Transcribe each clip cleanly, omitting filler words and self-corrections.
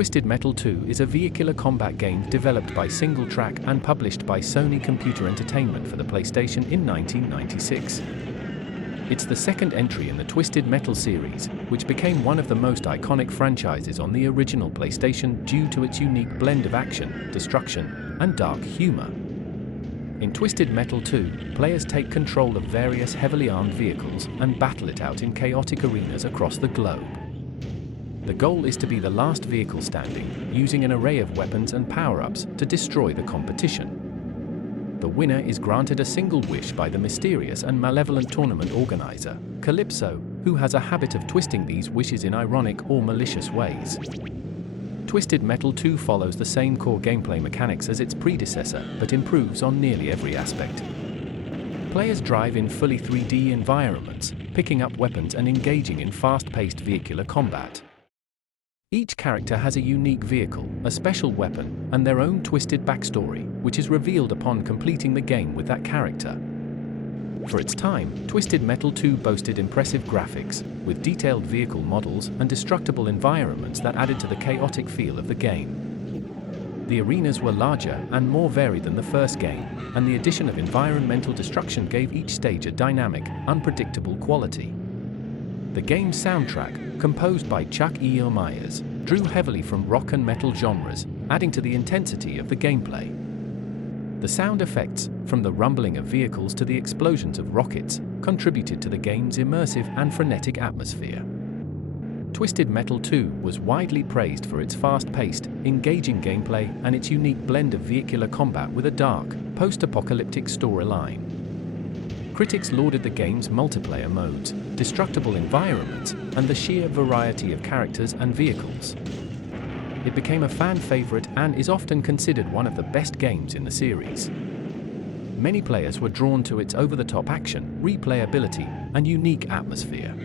Twisted Metal 2 is a vehicular combat game developed by Single Track and published by Sony Computer Entertainment for the PlayStation in 1996. It's the second entry in the Twisted Metal series, which became one of the most iconic franchises on the original PlayStation due to its unique blend of action, destruction, and dark humor. In Twisted Metal 2, players take control of various heavily armed vehicles and battle it out in chaotic arenas across the globe. The goal is to be the last vehicle standing, using an array of weapons and power-ups to destroy the competition. The winner is granted a single wish by the mysterious and malevolent tournament organizer, Calypso, who has a habit of twisting these wishes in ironic or malicious ways. Twisted Metal 2 follows the same core gameplay mechanics as its predecessor, but improves on nearly every aspect. Players drive in fully 3D environments, picking up weapons and engaging in fast-paced vehicular combat. Each character has a unique vehicle, a special weapon, and their own twisted backstory, which is revealed upon completing the game with that character. For its time, Twisted Metal 2 boasted impressive graphics, with detailed vehicle models and destructible environments that added to the chaotic feel of the game. The arenas were larger and more varied than the first game, and the addition of environmental destruction gave each stage a dynamic, unpredictable quality. The game's soundtrack, composed by Chuck E. Myers, drew heavily from rock and metal genres, adding to the intensity of the gameplay. The sound effects, from the rumbling of vehicles to the explosions of rockets, contributed to the game's immersive and frenetic atmosphere. Twisted Metal 2 was widely praised for its fast-paced, engaging gameplay and its unique blend of vehicular combat with a dark, post-apocalyptic storyline. Critics lauded the game's multiplayer modes, destructible environments, and the sheer variety of characters and vehicles. It became a fan favorite and is often considered one of the best games in the series. Many players were drawn to its over-the-top action, replayability, and unique atmosphere.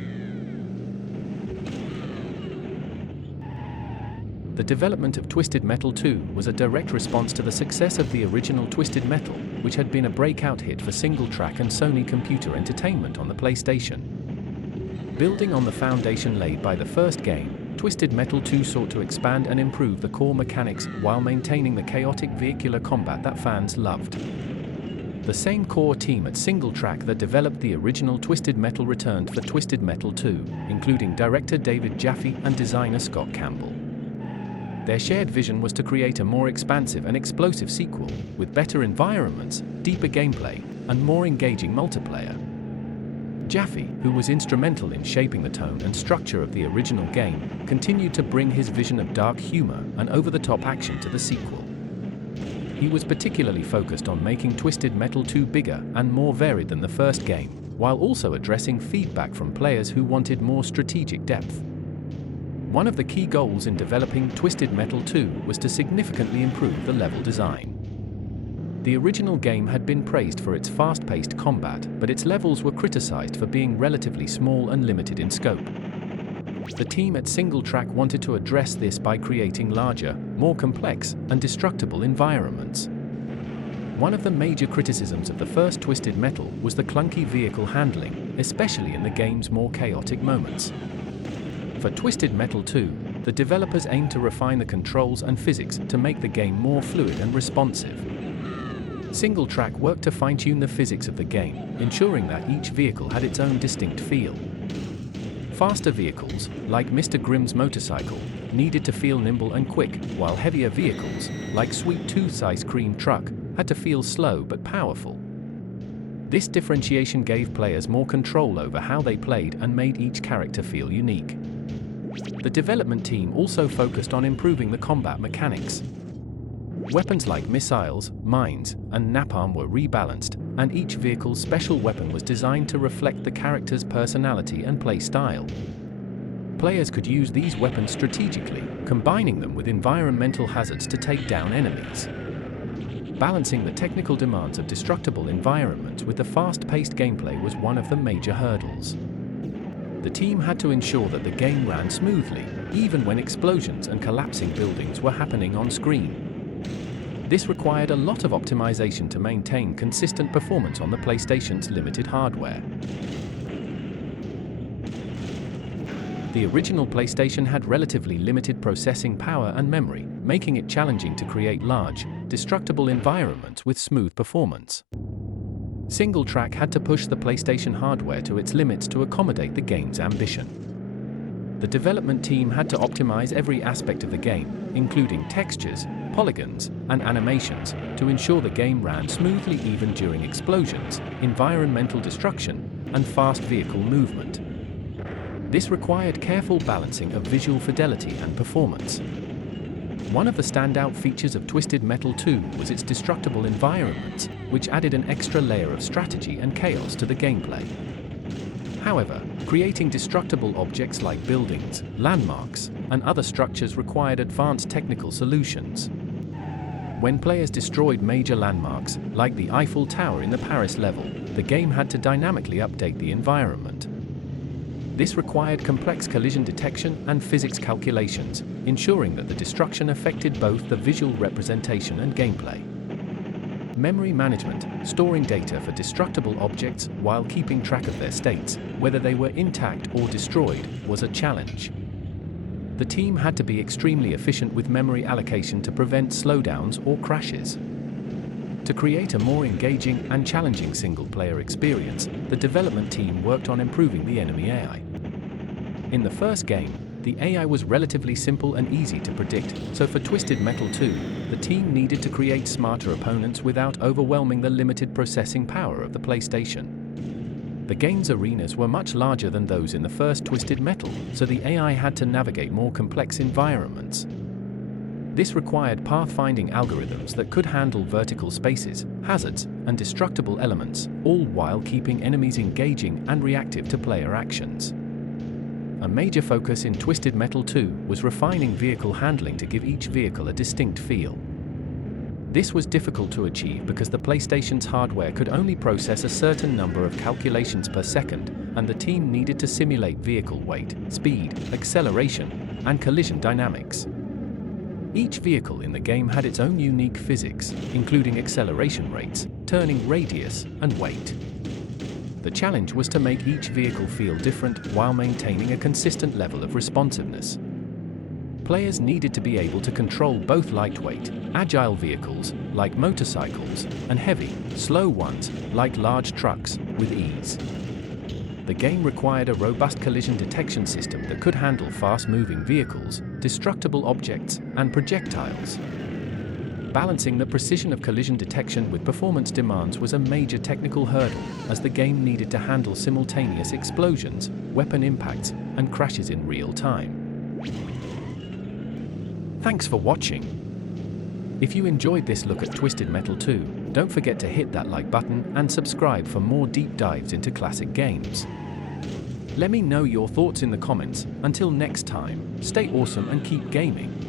The development of Twisted Metal 2 was a direct response to the success of the original Twisted Metal, which had been a breakout hit for Single Track and Sony Computer Entertainment on the PlayStation. Building on the foundation laid by the first game, Twisted Metal 2 sought to expand and improve the core mechanics while maintaining the chaotic vehicular combat that fans loved. The same core team at Single Track that developed the original Twisted Metal returned for Twisted Metal 2, including director David Jaffe and designer Scott Campbell. Their shared vision was to create a more expansive and explosive sequel, with better environments, deeper gameplay, and more engaging multiplayer. Jaffe, who was instrumental in shaping the tone and structure of the original game, continued to bring his vision of dark humor and over-the-top action to the sequel. He was particularly focused on making Twisted Metal 2 bigger and more varied than the first game, while also addressing feedback from players who wanted more strategic depth. One of the key goals in developing Twisted Metal 2 was to significantly improve the level design. The original game had been praised for its fast-paced combat, but its levels were criticized for being relatively small and limited in scope. The team at Single Track wanted to address this by creating larger, more complex, and destructible environments. One of the major criticisms of the first Twisted Metal was the clunky vehicle handling, especially in the game's more chaotic moments. For Twisted Metal 2, the developers aimed to refine the controls and physics to make the game more fluid and responsive. Single Track worked to fine-tune the physics of the game, ensuring that each vehicle had its own distinct feel. Faster vehicles, like Mr. Grimm's motorcycle, needed to feel nimble and quick, while heavier vehicles, like Sweet Tooth's ice cream truck, had to feel slow but powerful. This differentiation gave players more control over how they played and made each character feel unique. The development team also focused on improving the combat mechanics. Weapons like missiles, mines, and napalm were rebalanced, and each vehicle's special weapon was designed to reflect the character's personality and play style. Players could use these weapons strategically, combining them with environmental hazards to take down enemies. Balancing the technical demands of destructible environments with the fast-paced gameplay was one of the major hurdles. The team had to ensure that the game ran smoothly, even when explosions and collapsing buildings were happening on screen. This required a lot of optimization to maintain consistent performance on the PlayStation's limited hardware. The original PlayStation had relatively limited processing power and memory, making it challenging to create large, destructible environments with smooth performance. Single track had to push the PlayStation hardware to its limits to accommodate the game's ambition. The development team had to optimize every aspect of the game, including textures, polygons, and animations, to ensure the game ran smoothly even during explosions, environmental destruction, and fast vehicle movement. This required careful balancing of visual fidelity and performance. One of the standout features of Twisted Metal 2 was its destructible environments, which added an extra layer of strategy and chaos to the gameplay. However, creating destructible objects like buildings, landmarks, and other structures required advanced technical solutions. When players destroyed major landmarks, like the Eiffel Tower in the Paris level, the game had to dynamically update the environment. This required complex collision detection and physics calculations, ensuring that the destruction affected both the visual representation and gameplay. Memory management, storing data for destructible objects while keeping track of their states, whether they were intact or destroyed, was a challenge. The team had to be extremely efficient with memory allocation to prevent slowdowns or crashes. To create a more engaging and challenging single-player experience, the development team worked on improving the enemy AI. In the first game, the AI was relatively simple and easy to predict, so for Twisted Metal 2, the team needed to create smarter opponents without overwhelming the limited processing power of the PlayStation. The game's arenas were much larger than those in the first Twisted Metal, so the AI had to navigate more complex environments. This required pathfinding algorithms that could handle vertical spaces, hazards, and destructible elements, all while keeping enemies engaging and reactive to player actions. A major focus in Twisted Metal 2 was refining vehicle handling to give each vehicle a distinct feel. This was difficult to achieve because the PlayStation's hardware could only process a certain number of calculations per second, and the team needed to simulate vehicle weight, speed, acceleration, and collision dynamics. Each vehicle in the game had its own unique physics, including acceleration rates, turning radius, and weight. The challenge was to make each vehicle feel different while maintaining a consistent level of responsiveness. Players needed to be able to control both lightweight, agile vehicles, like motorcycles, and heavy, slow ones, like large trucks, with ease. The game required a robust collision detection system that could handle fast-moving vehicles, destructible objects, and projectiles. Balancing the precision of collision detection with performance demands was a major technical hurdle, as the game needed to handle simultaneous explosions, weapon impacts, and crashes in real time. Thanks for watching. If you enjoyed this look at Twisted Metal 2, don't forget to hit that like button and subscribe for more deep dives into classic games. Let me know your thoughts in the comments. Until next time, stay awesome and keep gaming.